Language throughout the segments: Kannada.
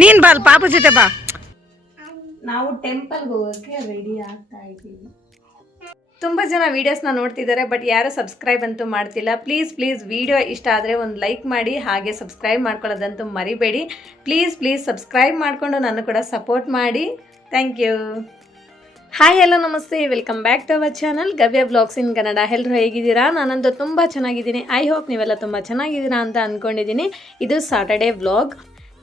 ನೀನ್ ಬಾ ಪಾಪು ಜೊತೆ ಬಾ. ನಾವು ಟೆಂಪಲ್ಗೆ ಹೋಗೋಕ್ಕೆ ರೆಡಿ ಆಗ್ತಾ ಇದ್ದೀವಿ. ತುಂಬ ಜನ ವೀಡಿಯೋಸ್ನ ನೋಡ್ತಿದ್ದಾರೆ, ಬಟ್ ಯಾರು ಸಬ್ಸ್ಕ್ರೈಬ್ ಅಂತೂ ಮಾಡ್ತಿಲ್ಲ. ಪ್ಲೀಸ್ ವಿಡಿಯೋ ಇಷ್ಟ ಆದರೆ ಒಂದು ಲೈಕ್ ಮಾಡಿ, ಹಾಗೆ ಸಬ್ಸ್ಕ್ರೈಬ್ ಮಾಡ್ಕೊಳ್ಳೋದಂತೂ ಮರಿಬೇಡಿ. ಪ್ಲೀಸ್ ಸಬ್ಸ್ಕ್ರೈಬ್ ಮಾಡಿಕೊಂಡು ನಾನು ಕೂಡ ಸಪೋರ್ಟ್ ಮಾಡಿ. Thank you. ಹಾಯ್ ಹಲೋ ನಮಸ್ತೆ, welcome back to our channel Gavya blogs in Kannada. ಎಲ್ಲರೂ ಹೇಗಿದ್ದೀರಾ? ನಾನಂತೂ ತುಂಬ ಚೆನ್ನಾಗಿದ್ದೀನಿ. ಐ ಹೋಪ್ ನೀವೆಲ್ಲ ತುಂಬ ಚೆನ್ನಾಗಿದ್ದೀರಾ ಅಂತ ಅಂದ್ಕೊಂಡಿದ್ದೀನಿ. ಇದು ಸಾಟರ್ಡೇ ವ್ಲಾಗ್.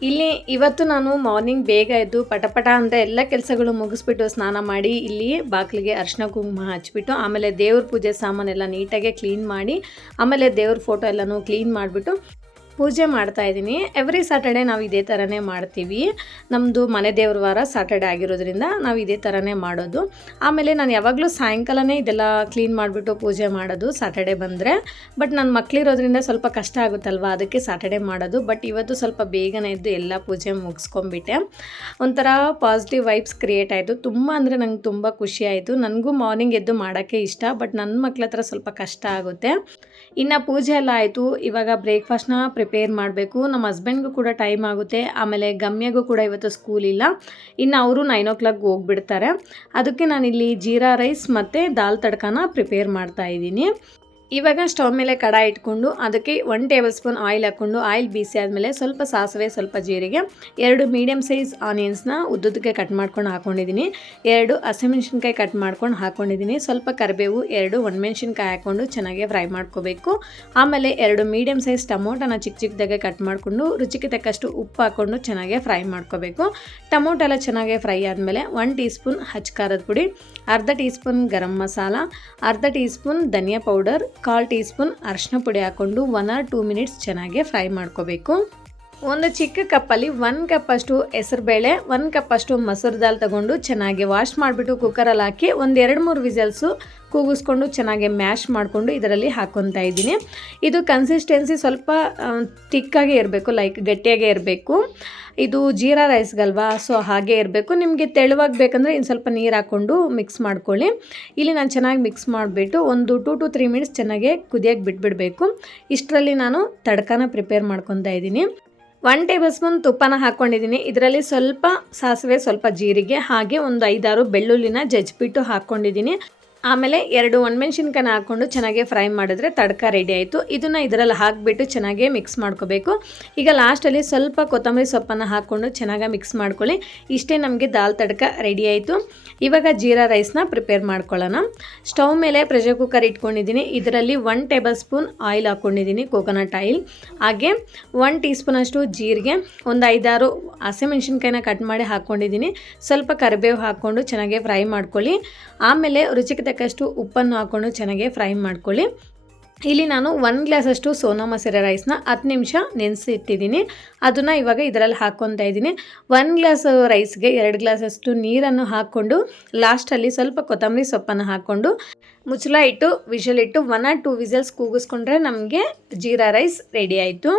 ಇಲ್ಲಿ ಇವತ್ತು ನಾನು ಮಾರ್ನಿಂಗ್ ಬೇಗ ಎದ್ದು ಪಟಪಟ ಅಂತ ಎಲ್ಲ ಕೆಲಸಗಳು ಮುಗಿಸ್ಬಿಟ್ಟು ಸ್ನಾನ ಮಾಡಿ ಇಲ್ಲಿ ಬಾಗಿಲಿಗೆ ಅರಿಶಿನ ಕುಂಕುಮ ಹಚ್ಬಿಟ್ಟು ಆಮೇಲೆ ದೇವ್ರ ಪೂಜೆ ಸಾಮಾನೆಲ್ಲ ನೀಟಾಗೆ ಕ್ಲೀನ್ ಮಾಡಿ ಆಮೇಲೆ ದೇವ್ರ ಫೋಟೋ ಎಲ್ಲನೂ ಕ್ಲೀನ್ ಮಾಡಿಬಿಟ್ಟು ಪೂಜೆ ಮಾಡ್ತಾ ಇದ್ದೀನಿ. ಎವ್ರಿ ಸ್ಯಾಟರ್ಡೆ ನಾವು ಇದೇ ಥರನೇ ಮಾಡ್ತೀವಿ. ನಮ್ಮದು ಮನೆ ದೇವ್ರ ವಾರ ಸ್ಯಾಟರ್ಡೆ ಆಗಿರೋದ್ರಿಂದ ನಾವು ಇದೇ ಥರನೇ ಮಾಡೋದು. ಆಮೇಲೆ ನಾನು ಯಾವಾಗಲೂ ಸಾಯಂಕಾಲನೇ ಇದೆಲ್ಲ ಕ್ಲೀನ್ ಮಾಡಿಬಿಟ್ಟು ಪೂಜೆ ಮಾಡೋದು ಸ್ಯಾಟರ್ಡೆ ಬಂದರೆ. ಬಟ್ ನನ್ನ ಮಕ್ಕಳಿರೋದ್ರಿಂದ ಸ್ವಲ್ಪ ಕಷ್ಟ ಆಗುತ್ತಲ್ವ, ಅದಕ್ಕೆ ಸ್ಯಾಟರ್ಡೆ ಮಾಡೋದು. ಬಟ್ ಇವತ್ತು ಸ್ವಲ್ಪ ಬೇಗನೆ ಎದ್ದು ಎಲ್ಲ ಪೂಜೆ ಮುಗಿಸ್ಕೊಂಡ್ಬಿಟ್ಟೆ. ಒಂಥರ ಪಾಸಿಟಿವ್ ವೈಬ್ಸ್ ಕ್ರಿಯೇಟ್ ಆಯಿತು. ತುಂಬ ಅಂದರೆ ನಂಗೆ ತುಂಬ ಖುಷಿ ಆಯಿತು. ನನಗೂ ಮಾರ್ನಿಂಗ್ ಎದ್ದು ಮಾಡೋಕ್ಕೆ ಇಷ್ಟ, ಬಟ್ ನನ್ನ ಮಕ್ಳ ಹತ್ರ ಸ್ವಲ್ಪ ಕಷ್ಟ ಆಗುತ್ತೆ. ಇನ್ನು ಪೂಜೆ ಎಲ್ಲ ಆಯಿತು. ಇವಾಗ ಬ್ರೇಕ್ಫಾಸ್ಟ್ನ ಪ್ರಿಪೇರ್ ಮಾಡಬೇಕು. ನಮ್ಮ ಹಸ್ಬೆಂಡ್ಗೂ ಕೂಡ ಟೈಮ್ ಆಗುತ್ತೆ. ಆಮೇಲೆ ಗಮ್ಯಗೂ ಕೂಡ ಇವತ್ತು ಸ್ಕೂಲ್ ಇಲ್ಲ. ಇನ್ನು ಅವರು 9 o'clock ಹೋಗ್ಬಿಡ್ತಾರೆ. ಅದಕ್ಕೆ ನಾನಿಲ್ಲಿ ಜೀರಾ ರೈಸ್ ಮತ್ತು ದಾಲ್ ತಡ್ಕನ ಪ್ರಿಪೇರ್ ಮಾಡ್ತಾ ಇದ್ದೀನಿ. ಇವಾಗ ಸ್ಟವ್ ಮೇಲೆ ಕಡಾಯಿ ಇಟ್ಕೊಂಡು ಅದಕ್ಕೆ 1 ಟೇಬಲ್ ಸ್ಪೂನ್ ಆಯಿಲ್ ಹಾಕ್ಕೊಂಡು ಆಯಿಲ್ ಬೀಸಿ ಆದಮೇಲೆ ಸ್ವಲ್ಪ ಸಾಸಿವೆ, ಸ್ವಲ್ಪ ಜೀರಿಗೆ, 2 ಮೀಡಿಯಮ್ ಸೈಜ್ ಆನಿಯನ್ಸ್ನ ಉದ್ದುದಕ್ಕೆ ಕಟ್ ಮಾಡ್ಕೊಂಡು ಹಾಕ್ಕೊಂಡಿದ್ದೀನಿ, 2 ಹಸಿಮೆಣ್ಸಿನ್ಕಾಯಿ ಕಟ್ ಮಾಡ್ಕೊಂಡು ಹಾಕ್ಕೊಂಡಿದ್ದೀನಿ, ಸ್ವಲ್ಪ ಕರಿಬೇವು, 2 ಒಣಮೆಣ್ಸಿನ್ಕಾಯಿ ಹಾಕ್ಕೊಂಡು ಚೆನ್ನಾಗಿ ಫ್ರೈ ಮಾಡ್ಕೋಬೇಕು. ಆಮೇಲೆ 2 ಮೀಡಿಯಮ್ ಸೈಜ್ ಟೊಮೊಟೊನ ಚಿಕ್ಕದಾಗೆ ಕಟ್ ಮಾಡಿಕೊಂಡು ರುಚಿಗೆ ತಕ್ಕಷ್ಟು ಉಪ್ಪು ಹಾಕ್ಕೊಂಡು ಚೆನ್ನಾಗಿ ಫ್ರೈ ಮಾಡ್ಕೋಬೇಕು. ಟೊಮೊಟೊ ಎಲ್ಲ ಚೆನ್ನಾಗಿ ಫ್ರೈ ಆದಮೇಲೆ 1 ಟೀ ಸ್ಪೂನ್ ಹಚ್ ಖಾರದ ಪುಡಿ, ಅರ್ಧ ಟೀ ಸ್ಪೂನ್ ಗರಂ ಮಸಾಲ, ಅರ್ಧ ಟೀ ಸ್ಪೂನ್ ಧನಿಯಾ ಪೌಡರ್, 1/4 ಟೀ ಸ್ಪೂನ್ ಅರಿಶಿನ ಪುಡಿ ಹಾಕ್ಕೊಂಡು 1 or 2 ಮಿನಿಟ್ಸ್ ಚೆನ್ನಾಗಿ ಫ್ರೈ ಮಾಡ್ಕೋಬೇಕು. ಒಂದು ಚಿಕ್ಕ ಕಪ್ಪಲ್ಲಿ 1 ಕಪ್ಪಷ್ಟು ಹೆಸರುಬೇಳೆ, 1 ಕಪ್ಪಷ್ಟು ಮಸೂರು ದಾಲ್ ತಗೊಂಡು ಚೆನ್ನಾಗಿ ವಾಶ್ ಮಾಡಿಬಿಟ್ಟು ಕುಕ್ಕರಲ್ಲಿ ಹಾಕಿ ಒಂದು 2-3 ವಿಸಲ್ಸು ಕೂಗಿಸ್ಕೊಂಡು ಚೆನ್ನಾಗಿ ಮ್ಯಾಶ್ ಮಾಡಿಕೊಂಡು ಇದರಲ್ಲಿ ಹಾಕ್ಕೊತಾ ಇದ್ದೀನಿ. ಇದು ಕನ್ಸಿಸ್ಟೆನ್ಸಿ ಸ್ವಲ್ಪ ತಿಕ್ಕಾಗೇ ಇರಬೇಕು, ಲೈಕ್ ಗಟ್ಟಿಯಾಗೇ ಇರಬೇಕು. ಇದು ಜೀರಾ ರೈಸ್ಗಲ್ವಾ, ಸೊ ಹಾಗೆ ಇರಬೇಕು. ನಿಮಗೆ ತೆಳುವಾಗಿ ಬೇಕಂದರೆ ಇನ್ನು ಸ್ವಲ್ಪ ನೀರು ಹಾಕ್ಕೊಂಡು ಮಿಕ್ಸ್ ಮಾಡ್ಕೊಳ್ಳಿ. ಇಲ್ಲಿ ನಾನು ಚೆನ್ನಾಗಿ ಮಿಕ್ಸ್ ಮಾಡಿಬಿಟ್ಟು ಒಂದು 2 to 3 ಮಿನಿಟ್ಸ್ ಚೆನ್ನಾಗಿ ಕುದಿಯೋಕ್ಕೆ ಬಿಟ್ಬಿಡಬೇಕು. ಇಷ್ಟರಲ್ಲಿ ನಾನು ತಡ್ಕನ ಪ್ರಿಪೇರ್ ಮಾಡ್ಕೊತಾ ಇದ್ದೀನಿ. 1 ಟೇಬಲ್ ಸ್ಪೂನ್ ತುಪ್ಪನ ಹಾಕ್ಕೊಂಡಿದ್ದೀನಿ. ಇದರಲ್ಲಿ ಸ್ವಲ್ಪ ಸಾಸಿವೆ, ಸ್ವಲ್ಪ ಜೀರಿಗೆ, ಹಾಗೆ ಒಂದು 5-6 ಬೆಳ್ಳುಳ್ಳಿನ ಜಜ್ಜಿಬಿಟ್ಟು ಹಾಕ್ಕೊಂಡಿದ್ದೀನಿ. ಆಮೇಲೆ 2 ಒಣಮೆಣ್ಸಿನ್ಕಾಯಿನ ಹಾಕ್ಕೊಂಡು ಚೆನ್ನಾಗಿ ಫ್ರೈ ಮಾಡಿದ್ರೆ ತಡ್ಕ ರೆಡಿ ಆಯಿತು. ಇದನ್ನು ಇದರಲ್ಲಿ ಹಾಕಿಬಿಟ್ಟು ಚೆನ್ನಾಗಿ ಮಿಕ್ಸ್ ಮಾಡ್ಕೋಬೇಕು. ಈಗ ಲಾಸ್ಟಲ್ಲಿ ಸ್ವಲ್ಪ ಕೊತ್ತಂಬರಿ ಸೊಪ್ಪನ್ನು ಹಾಕ್ಕೊಂಡು ಚೆನ್ನಾಗಿ ಮಿಕ್ಸ್ ಮಾಡ್ಕೊಳ್ಳಿ. ಇಷ್ಟೇ ನಮಗೆ ದಾಲ್ ತಡ್ಕ ರೆಡಿ ಆಯಿತು. ಇವಾಗ ಜೀರಾ ರೈಸ್ನ ಪ್ರಿಪೇರ್ ಮಾಡ್ಕೊಳ್ಳೋಣ. ಸ್ಟವ್ ಮೇಲೆ ಪ್ರೆಷರ್ ಕುಕ್ಕರ್ ಇಟ್ಕೊಂಡಿದ್ದೀನಿ. ಇದರಲ್ಲಿ 1 ಟೇಬಲ್ ಸ್ಪೂನ್ ಆಯಿಲ್ ಹಾಕ್ಕೊಂಡಿದ್ದೀನಿ, ಕೋಕೋನಟ್ ಆಯಿಲ್, ಹಾಗೆ 1 ಟೀ ಸ್ಪೂನಷ್ಟು ಜೀರಿಗೆ, ಒಂದು 5-6 ಹಸಿಮೆಣ್ಸಿನ್ಕಾಯಿನ ಕಟ್ ಮಾಡಿ ಹಾಕ್ಕೊಂಡಿದ್ದೀನಿ, ಸ್ವಲ್ಪ ಕರಿಬೇವು ಹಾಕ್ಕೊಂಡು ಚೆನ್ನಾಗಿ ಫ್ರೈ ಮಾಡ್ಕೊಳ್ಳಿ. ಆಮೇಲೆ ರುಚಿಗೆ ತಕ್ಕಷ್ಟು ಉಪ್ಪನ್ನು ಹಾಕ್ಕೊಂಡು ಚೆನ್ನಾಗಿ ಫ್ರೈ ಮಾಡ್ಕೊಳ್ಳಿ. ಇಲ್ಲಿ ನಾನು 1 ಗ್ಲಾಸಷ್ಟು ಸೋನಾ ಮಸೂರಿ ರೈಸ್ನ 10 ನಿಮಿಷ ನೆನೆಸಿಟ್ಟಿದ್ದೀನಿ. ಅದನ್ನು ಇವಾಗ ಇದರಲ್ಲಿ ಹಾಕ್ಕೊತಾ ಇದ್ದೀನಿ. 1 ಗ್ಲಾಸ್ ರೈಸ್ಗೆ 2 ಗ್ಲಾಸಷ್ಟು ನೀರನ್ನು ಹಾಕ್ಕೊಂಡು ಲಾಸ್ಟಲ್ಲಿ ಸ್ವಲ್ಪ ಕೊತ್ತಂಬರಿ ಸೊಪ್ಪನ್ನು ಹಾಕ್ಕೊಂಡು ಮುಚ್ಚಳ ಇಟ್ಟು ವಿಷಲ್ ಇಟ್ಟು 1 or 2 ವಿಸಲ್ಸ್ ಕೂಗಿಸ್ಕೊಂಡ್ರೆ ನಮಗೆ ಜೀರಾ ರೈಸ್ ರೆಡಿ ಆಯಿತು.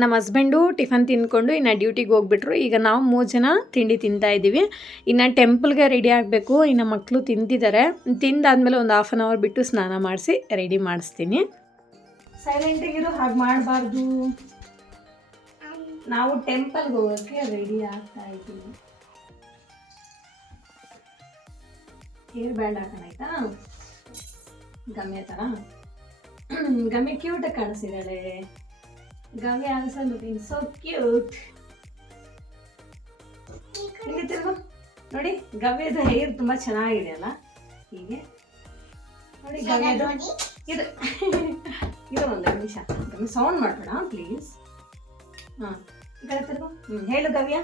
ನಮ್ಮ ಹಸ್ಬೆಂಡು ಟಿಫನ್ ತಿಂದ್ಕೊಂಡು ಇನ್ನು ಡ್ಯೂಟಿಗೆ ಹೋಗ್ಬಿಟ್ರು. ಈಗ ನಾವು 3 ಜನ ತಿಂಡಿ ತಿಂತಾ ಇದ್ದೀವಿ. ಇನ್ನು ಟೆಂಪಲ್ಗೆ ರೆಡಿ ಆಗಬೇಕು. ಇನ್ನು ಮಕ್ಕಳು ತಿಂತಿದ್ದಾರೆ. ತಿಂದಾದ್ಮೇಲೆ ಒಂದು 1/2 hour ಬಿಟ್ಟು ಸ್ನಾನ ಮಾಡಿಸಿ ರೆಡಿ ಮಾಡಿಸ್ತೀನಿ. ಸೈಲೆಂಟಾಗಿರೋ ಹಾಗೆ ಮಾಡಬಾರ್ದು. ನಾವು ಟೆಂಪಲ್ಗೆ ಹೋಗೋಕ್ಕೆ ರೆಡಿ ಆಗ್ತಾ ಇದ್ದೀವಿ. Hair band ಹಾಕೋಣಾಯ್ತಾ? ಗಮ್ಯ ಥರ ಗಮ್ಯ ಕ್ಯೂಟಾಗಿ ಕಾಣಿಸಿದಾಳೆ. ಗವ್ಯ ಆಲ್ಸೋ ಲುಕಿಂಗ್ ಸೋ ಕ್ಯೂಟ್. ನೋಡಿ ಗವ್ಯದ ಹೇರ್ ತುಂಬ ಚೆನ್ನಾಗಿದೆ ಅಲ್ಲ. ಹೀಗೆ ನೋಡಿ ಗವ್ಯದು ಇದು ಇದು ಒಂದು ನಿಮಿಷ ಗಮ್ಯ ಸೌಂಡ್ ಮಾಡಬೇಡ ಪ್ಲೀಸ್. ಹಾಂ ಈ ಕಡೆ ತಿರ್ಗು. ಹೇಳು ಗವ್ಯ.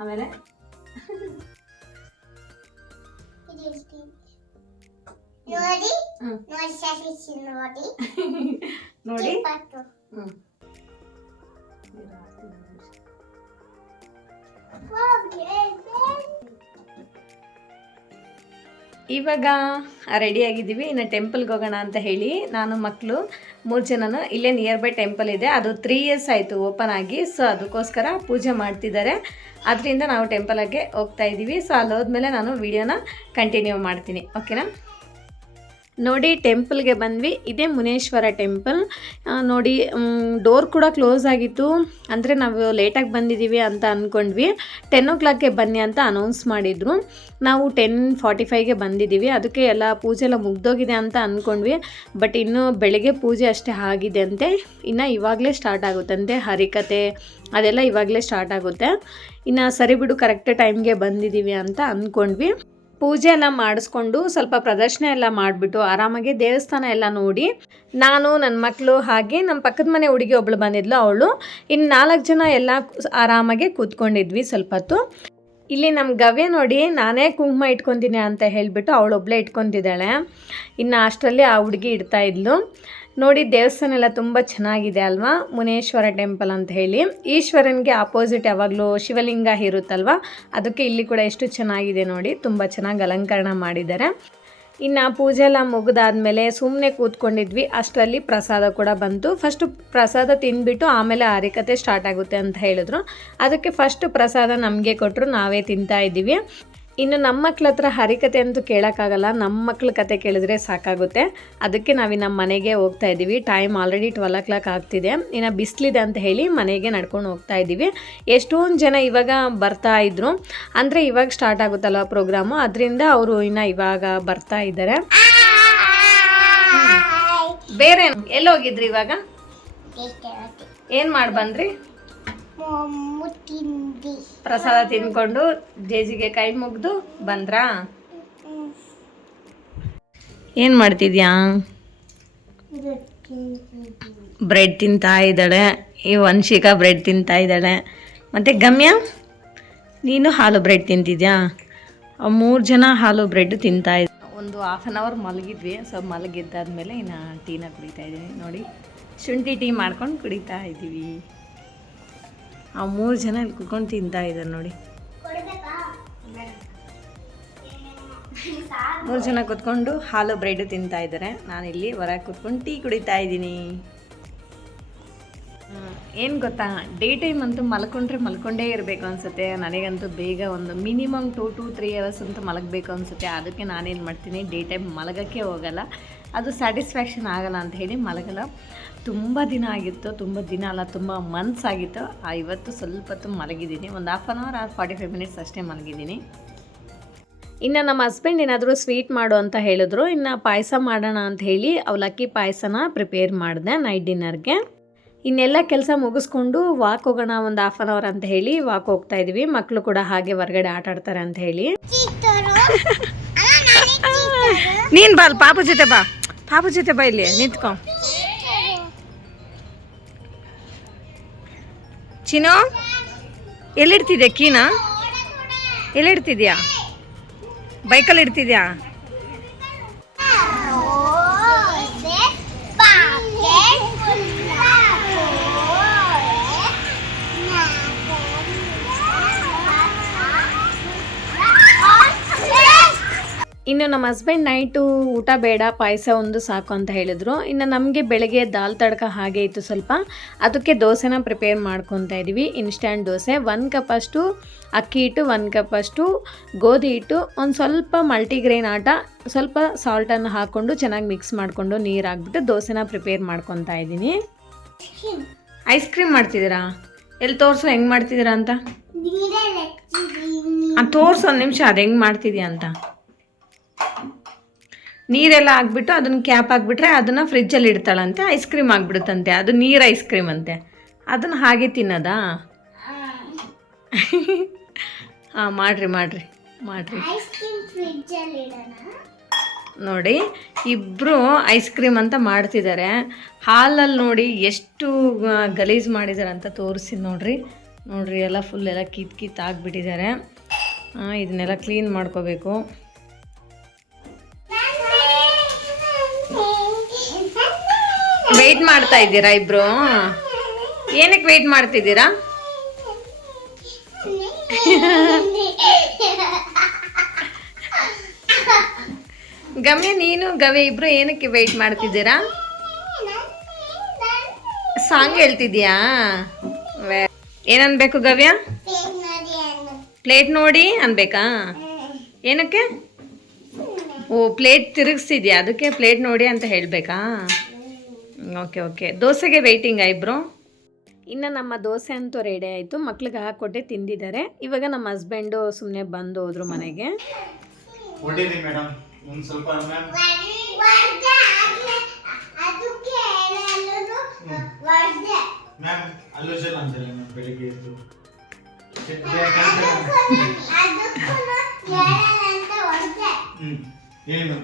ಆಮೇಲೆ ನೋಡಿ ನೋಡಿ ಇವಾಗ ರೆಡಿಯಾಗಿದ್ದೀವಿ. ಇನ್ನು ಟೆಂಪಲ್ಗೆ ಹೋಗೋಣ ಅಂತ ಹೇಳಿ ನಾನು ಮಕ್ಕಳು 3 ಜನನು ಇಲ್ಲೇ ನಿಯರ್ ಬೈ ಟೆಂಪಲ್ ಇದೆ. ಅದು 3 years ಆಯಿತು ಓಪನ್ ಆಗಿ. ಸೊ ಅದಕ್ಕೋಸ್ಕರ ಪೂಜೆ ಮಾಡ್ತಿದ್ದಾರೆ. ಅದರಿಂದ ನಾವು ಟೆಂಪಲ್ಗೆ ಹೋಗ್ತಾ ಇದ್ದೀವಿ. ಸೊ ಅಲ್ಲಿ ಹೋದ್ಮೇಲೆ ನಾನು ವಿಡಿಯೋನ ಕಂಟಿನ್ಯೂ ಮಾಡ್ತೀನಿ. ಓಕೆನಾ? ನೋಡಿ ಟೆಂಪಲ್ಗೆ ಬಂದ್ವಿ. ಇದೇ ಮುನೇಶ್ವರ ಟೆಂಪಲ್. ನೋಡಿ ಡೋರ್ ಕೂಡ ಕ್ಲೋಸ್ ಆಗಿತ್ತು. ಅಂದರೆ ನಾವು ಲೇಟಾಗಿ ಬಂದಿದ್ದೀವಿ ಅಂತ ಅಂದ್ಕೊಂಡ್ವಿ. 10 o'clockಗೆ ಬನ್ನಿ ಅಂತ ಅನೌನ್ಸ್ ಮಾಡಿದರು. ನಾವು 10:45ಗೆ ಬಂದಿದ್ದೀವಿ. ಅದಕ್ಕೆ ಎಲ್ಲ ಪೂಜೆ ಎಲ್ಲ ಮುಗ್ದೋಗಿದೆ ಅಂತ ಅಂದ್ಕೊಂಡ್ವಿ. ಬಟ್ ಇನ್ನೂ ಬೆಳಗ್ಗೆ ಪೂಜೆ ಅಷ್ಟೇ ಆಗಿದೆ ಅಂತೆ. ಇನ್ನು ಇವಾಗಲೇ ಸ್ಟಾರ್ಟ್ ಆಗುತ್ತಂತೆ ಹರಿಕತೆ ಅದೆಲ್ಲ ಇವಾಗಲೇ ಸ್ಟಾರ್ಟ್ ಆಗುತ್ತೆ. ಇನ್ನು ಸರಿ ಬಿಡು ಕರೆಕ್ಟ್ ಟೈಮ್ಗೆ ಬಂದಿದ್ದೀವಿ ಅಂತ ಅಂದ್ಕೊಂಡ್ವಿ. ಪೂಜೆ ಎಲ್ಲ ಮಾಡಿಸ್ಕೊಂಡು ಸ್ವಲ್ಪ ಪ್ರದರ್ಶನ ಎಲ್ಲ ಮಾಡಿಬಿಟ್ಟು ಆರಾಮಾಗಿ ದೇವಸ್ಥಾನ ಎಲ್ಲ ನೋಡಿ ನಾನು ನನ್ನ ಮಕ್ಕಳು ಹಾಗೆ ನಮ್ಮ ಪಕ್ಕದ ಮನೆ ಹುಡುಗಿ ಒಬ್ಳು ಬಂದಿದ್ಲು, ಅವಳು ಇನ್ನು 4 ಜನ ಎಲ್ಲ ಆರಾಮಾಗಿ ಕೂತ್ಕೊಂಡಿದ್ವಿ ಸ್ವಲ್ಪ ಹೊತ್ತು. ಇಲ್ಲಿ ನಮ್ಮ ಗವ್ಯ ನೋಡಿ ನಾನೇ ಕುಂಕುಮ ಇಟ್ಕೊತೀನಿ ಅಂತ ಹೇಳಿಬಿಟ್ಟು ಅವಳೊಬ್ಬಳೇ ಇಟ್ಕೊತಿದ್ದಾಳೆ. ಇನ್ನು ಅಷ್ಟರಲ್ಲಿ ಆ ಹುಡುಗಿ ಇಡ್ತಾ ಇದ್ಲು. ನೋಡಿ ದೇವಸ್ಥಾನ ಎಲ್ಲ ತುಂಬ ಚೆನ್ನಾಗಿದೆ ಅಲ್ವಾ, ಮುನೇಶ್ವರ ಟೆಂಪಲ್ ಅಂತ ಹೇಳಿ. ಈಶ್ವರನಿಗೆ ಆಪೋಸಿಟ್ ಯಾವಾಗಲೂ ಶಿವಲಿಂಗ ಇರುತ್ತಲ್ವ, ಅದಕ್ಕೆ ಇಲ್ಲಿ ಕೂಡ ಎಷ್ಟು ಚೆನ್ನಾಗಿದೆ ನೋಡಿ, ತುಂಬ ಚೆನ್ನಾಗಿ ಅಲಂಕರಣ ಮಾಡಿದ್ದಾರೆ. ಇನ್ನು ಪೂಜೆ ಎಲ್ಲ ಮುಗಿದಾದ್ಮೇಲೆ ಸುಮ್ಮನೆ ಕೂತ್ಕೊಂಡಿದ್ವಿ. ಅಷ್ಟರಲ್ಲಿ ಪ್ರಸಾದ ಕೂಡ ಬಂತು. ಫಸ್ಟು ಪ್ರಸಾದ ತಿಂದ್ಬಿಟ್ಟು ಆಮೇಲೆ ಹರಿಕತೆ ಸ್ಟಾರ್ಟ್ ಆಗುತ್ತೆ ಅಂತ ಹೇಳಿದ್ರು. ಅದಕ್ಕೆ ಫಸ್ಟ್ ಪ್ರಸಾದ ನಮಗೆ ಕೊಟ್ಟರು, ನಾವೇ ತಿಂತಾ ಇದ್ದೀವಿ. ಇನ್ನು ನಮ್ಮ ಮಕ್ಳ ಹತ್ರ ಹರಿಕತೆ ಅಂತೂ ಕೇಳೋಕ್ಕಾಗಲ್ಲ, ನಮ್ಮ ಮಕ್ಳ ಕತೆ ಕೇಳಿದ್ರೆ ಸಾಕಾಗುತ್ತೆ. ಅದಕ್ಕೆ ನಾವಿನ್ನು ಮನೆಗೆ ಹೋಗ್ತಾ ಇದ್ದೀವಿ. ಟೈಮ್ ಆಲ್ರೆಡಿ 12 o'clock ಆಗ್ತಿದೆ. ಇನ್ನು ಬಿಸಿಲಿದೆ ಅಂತ ಹೇಳಿ ಮನೆಗೆ ನಡ್ಕೊಂಡು ಹೋಗ್ತಾ ಇದ್ದೀವಿ. ಎಷ್ಟೊಂದು ಜನ ಇವಾಗ ಬರ್ತಾ ಇದ್ರು, ಅಂದರೆ ಇವಾಗ ಸ್ಟಾರ್ಟ್ ಆಗುತ್ತಲ್ವ ಪ್ರೋಗ್ರಾಮು, ಅದರಿಂದ ಅವರು ಇನ್ನು ಇವಾಗ ಬರ್ತಾ ಇದ್ದಾರೆ. ಬೇರೆ ಎಲ್ಲೋಗಿದ್ರಿ ಇವಾಗ? ಏನು ಮಾಡಿ ಬಂದ್ರಿ? ಪ್ರಸಾದ ತಿನ್ಕೊಂಡು ಜೇಜಿಗೆ ಕೈ ಮುಗ್ದು ಬಂದ್ರಾ? ಏನು ಮಾಡ್ತಿದ್ಯಾ? ಬ್ರೆಡ್ ತಿಂತಾ ಇದ್ದಾಳೆ. ಈ ವಂಶಿಕಾ ಬ್ರೆಡ್ ತಿಂತಾ ಇದ್ದಾಳೆ. ಮತ್ತು ಗಮ್ಯ ನೀನು ಹಾಲು ಬ್ರೆಡ್ ತಿಂತಿದ್ಯಾ? 3 ಜನ ಹಾಲು ಬ್ರೆಡ್ ತಿಂತಾ ಇದ್ದ. ಒಂದು 1/2 hour ಮಲಗಿದ್ವಿ. ಸೊ ಮಲಗಿದ್ದಾದ್ಮೇಲೆ ಇನ್ನು ಟೀನ ಕುಡಿತಾ ಇದ್ದೀನಿ. ನೋಡಿ ಶುಂಠಿ ಟೀ ಮಾಡ್ಕೊಂಡು ಕುಡಿತಾ ಇದ್ದೀವಿ. ಆ 3 ಜನ ಇಲ್ಲಿ ಕುತ್ಕೊಂಡು ತಿಂತಾ ಇದ್ದಾರೆ ನೋಡಿ. 3 ಜನ ಕುತ್ಕೊಂಡು ಹಾಲು ಬ್ರೆಡ್ ತಿಂತಾ ಇದ್ದಾರೆ. ನಾನಿಲ್ಲಿ ಹೊರಗೆ ಕುತ್ಕೊಂಡು ಟೀ ಕುಡಿತಾ ಇದ್ದೀನಿ. ಏನು ಗೊತ್ತಾ, ಡೇ ಟೈಮ್ ಅಂತೂ ಮಲ್ಕೊಂಡೇ ಇರಬೇಕು ಅನಿಸುತ್ತೆ. ನನಗಂತೂ ಬೇಗ ಒಂದು ಮಿನಿಮಮ್ 2 to 3 hours ಅಂತೂ ಮಲಗಬೇಕು ಅನಿಸುತ್ತೆ. ಅದಕ್ಕೆ ನಾನೇನು ಮಾಡ್ತೀನಿ, ಡೇ ಟೈಮ್ ಮಲಗೋಕ್ಕೆ ಹೋಗಲ್ಲ. ಅದು ಸ್ಯಾಟಿಸ್ಫ್ಯಾಕ್ಷನ್ ಆಗಲ್ಲ ಅಂತ ಹೇಳಿ ಮಲಗಲ್ಲ. ತುಂಬ ದಿನ ಆಗಿತ್ತು, ತುಂಬ ದಿನ ಅಲ್ಲ, ತುಂಬ ಮಂತ್ಸ್ ಆಗಿತ್ತು. ಇವತ್ತು ಸ್ವಲ್ಪ ಹೊತ್ತು ಮಲಗಿದ್ದೀನಿ. ಒಂದು 1/2 hour 45 minutes ಅಷ್ಟೇ ಮಲಗಿದ್ದೀನಿ. ಇನ್ನು ನಮ್ಮ ಹಸ್ಬೆಂಡ್ ಏನಾದರೂ ಸ್ವೀಟ್ ಮಾಡು ಅಂತ ಹೇಳಿದ್ರು. ಇನ್ನು ಪಾಯಸ ಮಾಡೋಣ ಅಂತ ಹೇಳಿ ಅವಲಕ್ಕಿ ಪಾಯಸನ ಪ್ರಿಪೇರ್ ಮಾಡಿದೆ ನೈಟ್ ಡಿನ್ನರ್ಗೆ. ಇನ್ನೆಲ್ಲ ಕೆಲಸ ಮುಗಿಸ್ಕೊಂಡು ವಾಕ್ ಹೋಗೋಣ ಒಂದು 1/2 hour ಅಂತ ಹೇಳಿ ವಾಕ್ ಹೋಗ್ತಾ ಇದ್ವಿ. ಮಕ್ಕಳು ಕೂಡ ಹಾಗೆ ಹೊರಗಡೆ ಆಟ ಆಡ್ತಾರೆ ಅಂತ ಹೇಳಿ. ನೀನು ಬಾ, ಪಾಪು ಜೊತೆ ಬಾ, ಪಾಪು ಜೊತೆ ಬಾ, ಇಲ್ಲಿ ನಿಂತ್ಕೊ. ಚಿನ್ನು ಎಲ್ಲಿಡ್ತಿದ್ಯಾ? ಕೀನಾ ಎಲ್ಲಿಡ್ತಿದ್ಯಾ? ಬೈಕಲ್ಲಿ ಇಡ್ತಿದ್ಯಾ? ಇನ್ನು ನಮ್ಮ ಹಸ್ಬೆಂಡ್ ನೈಟು ಊಟ ಬೇಡ, ಪಾಯಸ ಒಂದು ಸಾಕು ಅಂತ ಹೇಳಿದ್ರು. ಇನ್ನು ನಮಗೆ ಬೆಳಗ್ಗೆ ದಾಲ್ ತಡ್ಕ ಹಾಗೆ ಇತ್ತು ಸ್ವಲ್ಪ, ಅದಕ್ಕೆ ದೋಸೆನ ಪ್ರಿಪೇರ್ ಮಾಡ್ಕೊತಾ ಇದ್ದೀವಿ. ಇನ್ಸ್ಟ್ಯಾಂಟ್ ದೋಸೆ. 1 cup ಅಷ್ಟು ಅಕ್ಕಿ ಹಿಟ್ಟು, 1 cup ಅಷ್ಟು ಗೋಧಿ ಹಿಟ್ಟು, ಒಂದು ಸ್ವಲ್ಪ ಮಲ್ಟಿಗ್ರೇನ್ ಆಟ, ಸ್ವಲ್ಪ ಸಾಲ್ಟನ್ನು ಹಾಕ್ಕೊಂಡು ಚೆನ್ನಾಗಿ ಮಿಕ್ಸ್ ಮಾಡಿಕೊಂಡು ನೀರು ಹಾಕ್ಬಿಟ್ಟು ದೋಸೆನ ಪ್ರಿಪೇರ್ ಮಾಡ್ಕೊತಾ ಇದ್ದೀನಿ. ಐಸ್ ಕ್ರೀಮ್ ಮಾಡ್ತಿದ್ದೀರಾ? ಎಲ್ಲಿ ತೋರಿಸು ಹೆಂಗೆ ಮಾಡ್ತಿದ್ದೀರಾ ಅಂತ. ತೋರಿಸು ಒಂದು ನಿಮಿಷ ಅದು ಹೆಂಗೆ ಮಾಡ್ತಿದ್ಯಾ ಅಂತ. ನೀರೆಲ್ಲ ಹಾಕ್ಬಿಟ್ಟು ಅದನ್ನು ಕ್ಯಾಪ್ ಹಾಕ್ಬಿಟ್ರೆ ಅದನ್ನು ಫ್ರಿಜ್ಜಲ್ಲಿ ಇಡ್ತಾಳಂತೆ, ಐಸ್ ಕ್ರೀಮ್ ಆಗಿಬಿಡುತ್ತಂತೆ. ಅದು ನೀರು ಐಸ್ ಕ್ರೀಮ್ ಅಂತೆ, ಅದನ್ನು ಹಾಗೆ ತಿನ್ನೋದಾ? ಹಾಂ, ಮಾಡಿರಿ ನೋಡಿ, ಇಬ್ಬರು ಐಸ್ ಕ್ರೀಮ್ ಅಂತ ಮಾಡ್ತಿದ್ದಾರೆ. ಹಾಲಲ್ಲಿ ನೋಡಿ ಎಷ್ಟು ಗಲೀಜು ಮಾಡಿದ್ದಾರೆ ಅಂತ ತೋರಿಸಿ ನೋಡ್ರಿ ಎಲ್ಲ ಫುಲ್ ಎಲ್ಲ ಕಿತ್ತು ಆಗಿಬಿಟ್ಟಿದ್ದಾರೆ. ಇದನ್ನೆಲ್ಲ ಕ್ಲೀನ್ ಮಾಡ್ಕೋಬೇಕು. ವೆಯ್ಟ್ ಮಾಡ್ತಾ ಇದ್ದೀರಾ ಇಬ್ರು? ಏನಕ್ಕೆ ವೆಯ್ಟ್ ಮಾಡ್ತಿದ್ದೀರಾ? ಗಮ್ಯ, ನೀನು ಗವ್ಯ ಇಬ್ರು ಏನಕ್ಕೆ ವೆಯ್ಟ್ ಮಾಡ್ತಿದ್ದೀರಾ? ಸಾಂಗ್ ಹೇಳ್ತಿದ್ಯಾ? ಏನನ್ಬೇಕು ಗವ್ಯ? ಪ್ಲೇಟ್ ನೋಡಿ ಅನ್ಬೇಕಾ? ಏನಕ್ಕೆ? ಓ ಪ್ಲೇಟ್ ತಿರುಗಿಸ್ತಿದ್ಯಾ, ಅದಕ್ಕೆ ಪ್ಲೇಟ್ ನೋಡಿ ಅಂತ ಹೇಳಬೇಕಾ? Okay okay. ದೋಸೆಗೆ ವೆಯ್ಟಿಂಗ್ ಇಬ್ರು. ಇನ್ನು ನಮ್ಮ ದೋಸೆ ಅಂತೂ ರೆಡಿ ಆಯಿತು, ಮಕ್ಳಿಗೆ ಹಾಕ್ಕೊಟ್ಟೆ ತಿಂದಿದ್ದಾರೆ. ಇವಾಗ ನಮ್ಮ ಹಸ್ಬೆಂಡು ಸುಮ್ಮನೆ ಬಂದು ಹೋದ್ರು ಮನೆಗೆ.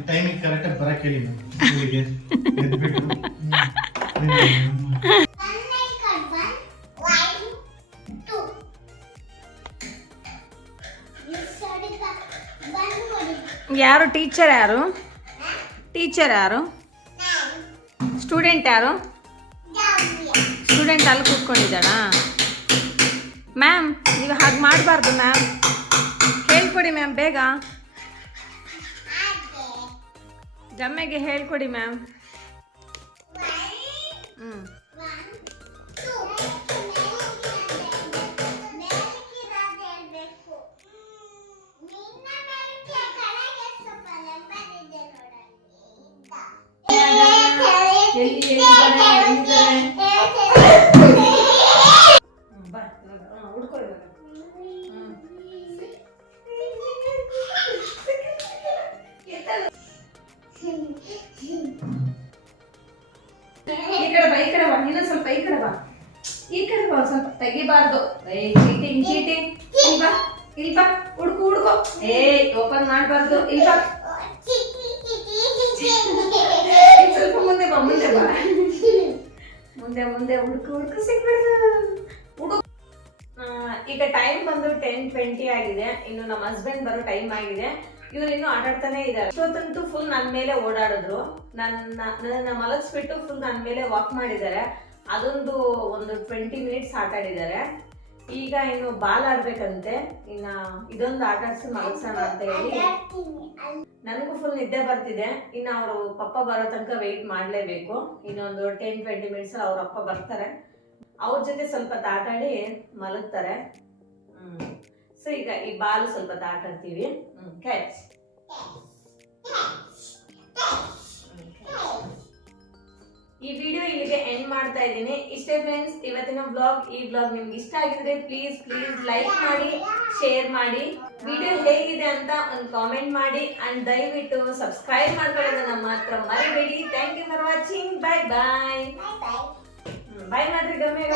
ಟೈಮಿಂಗ್ ಕರೆಕ್ಟಾಗಿ ಬರಕ್ಕೆ ಹೇಳಿ ಯಾರು ಟೀಚರ್? ಯಾರು ಟೀಚರ್? ಯಾರು ಸ್ಟೂಡೆಂಟ್? ಯಾರು ಸ್ಟೂಡೆಂಟ್? ಅಲ್ಲಿ ಕೂತ್ಕೊಂಡಿದ್ದಾಳಾ? ಮ್ಯಾಮ್ ನೀವು ಹಾಗೆ ಮಾಡಬಾರ್ದು ಮ್ಯಾಮ್, ಹೇಳ್ಕೊಡಿ ಮ್ಯಾಮ್ ಬೇಗ. ಜಮ್ಮೆಗೆ ಹೇಳ್ಕೊಡಿ ಮ್ಯಾಮ್. ಹ್ಞೂ ಸ್ವಲ್ಪ ಈ ಕಡೆ ಬಾ, ಈ ಕಡೆ ಬಾ, ಸ್ವಲ್ಪ ತೆಗಿಬಾರ್ದು. Cheating cheating. ಇಲ್ಬಾ ಇಲ್ಬಾ, ಹುಡ್ಕು ಹುಡ್ಕೋ. ಓಪನ್ ಮಾಡಬಾರ್ದು. ಇಲ್ಬಾ, ಸ್ವಲ್ಪ ಮುಂದೆ ಬಾ, ಮುಂದೆ ಬಾ, ಮುಂದೆ ಮುಂದೆ. ಹುಡ್ಕು ಹುಡ್ಕು ಸಿಗ್ಬಾರ್ದು. ಹುಡುಗ ಈಗ ಟೈಮ್ ಬಂದು 10:20 ಆಗಿದೆ. ಇನ್ನು ನಮ್ಮ ಹಸ್ಬೆಂಡ್ ಬರೋ ಟೈಮ್ ಆಗಿದೆ. ಇವ್ರು ಇನ್ನೂ ಆಟಾಡ್ತಾನೆ ಇದ್ದಾರೆ. ಇಷ್ಟೊತ್ತಂತೂ ಫುಲ್ ನನ್ನ ಮೇಲೆ ಓಡಾಡಿದ್ರು. ನನ್ನ ಮಲಗಿಸ್ಬಿಟ್ಟು ಫುಲ್ ನನ್ನ ಮೇಲೆ ವಾಕ್ ಮಾಡಿದ್ದಾರೆ. ಒಂದು 20 ಮಿನಿಟ್ಸ್ ಆಟಾಡಿದ್ದಾರೆ. ಈಗ ಇನ್ನು ಬಾಲ್ ಆಡ್ಬೇಕಂತೆ. ಇನ್ನ ಇದೊಂದು ಆಟ ಆಡಿಸಿ ಮಲಗ್ಸೋಣ ಅಂತ ಹೇಳಿ ನನಗೂ ಫುಲ್ ನಿದ್ದೆ ಬರ್ತಿದೆ. ಇನ್ನು ಅವರು ಪಪ್ಪ ಬರೋ ತನಕ ವೆಯ್ಟ್ ಮಾಡಲೇಬೇಕು. ಇನ್ನೊಂದು 10-20 ಮಿನಿಟ್ಸ್ ಅವ್ರ ಅಪ್ಪ ಬರ್ತಾರೆ. ಅವ್ರ ಜೊತೆ ಸ್ವಲ್ಪ ಆಟಾಡಿ ಮಲಗ್ತಾರೆ. ಸೊ ಈಗ ಈ ಬಾಲ್ ಸ್ವಲ್ಪ ಆಟ ಆಡ್ತೀವಿ. ಕ್ಯಾಚ್. ಈ ವಿಡಿಯೋ ಇಲ್ಲಿಗೆ ಎಂಡ್ ಮಾಡ್ತಾ ಇದ್ದೀನಿ. ಇಷ್ಟೇ ಫ್ರೆಂಡ್ಸ್ ಇವತ್ತಿನ ಬ್ಲಾಗ್. ಈ ಬ್ಲಾಗ್ ನಿಮ್ಗೆ ಇಷ್ಟ ಆಗಿದ್ರೆ ಪ್ಲೀಸ್ ಲೈಕ್ ಮಾಡಿ, ಶೇರ್ ಮಾಡಿ. ವಿಡಿಯೋ ಹೇಗಿದೆ ಅಂತ ಒಂದು ಕಾಮೆಂಟ್ ಮಾಡಿ ಅಂಡ್ ದಯವಿಟ್ಟು ಸಬ್ಸ್ಕ್ರೈಬ್ ಮಾಡ್ಕೊಳ್ಳೋದನ್ನ ಮಾತ್ರ ಮರಿಬೇಡಿ. Thank you for watching. Bye bye. Bye ಮಾಡ್ರಿ ಗಮ್ಮೆ.